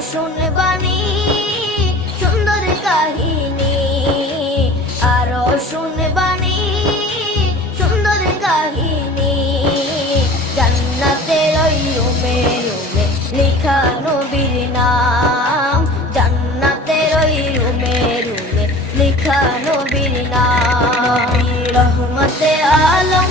শুনবানি সুন্দর কাহিনী। আরও শুনবানি সুন্দর কাহিনী। জান্নাতের রুমে রুমে লিখা নবীর নাম। জান্নাতের রুমে রুমে লিখা নবীর নাম। রহমতে আলম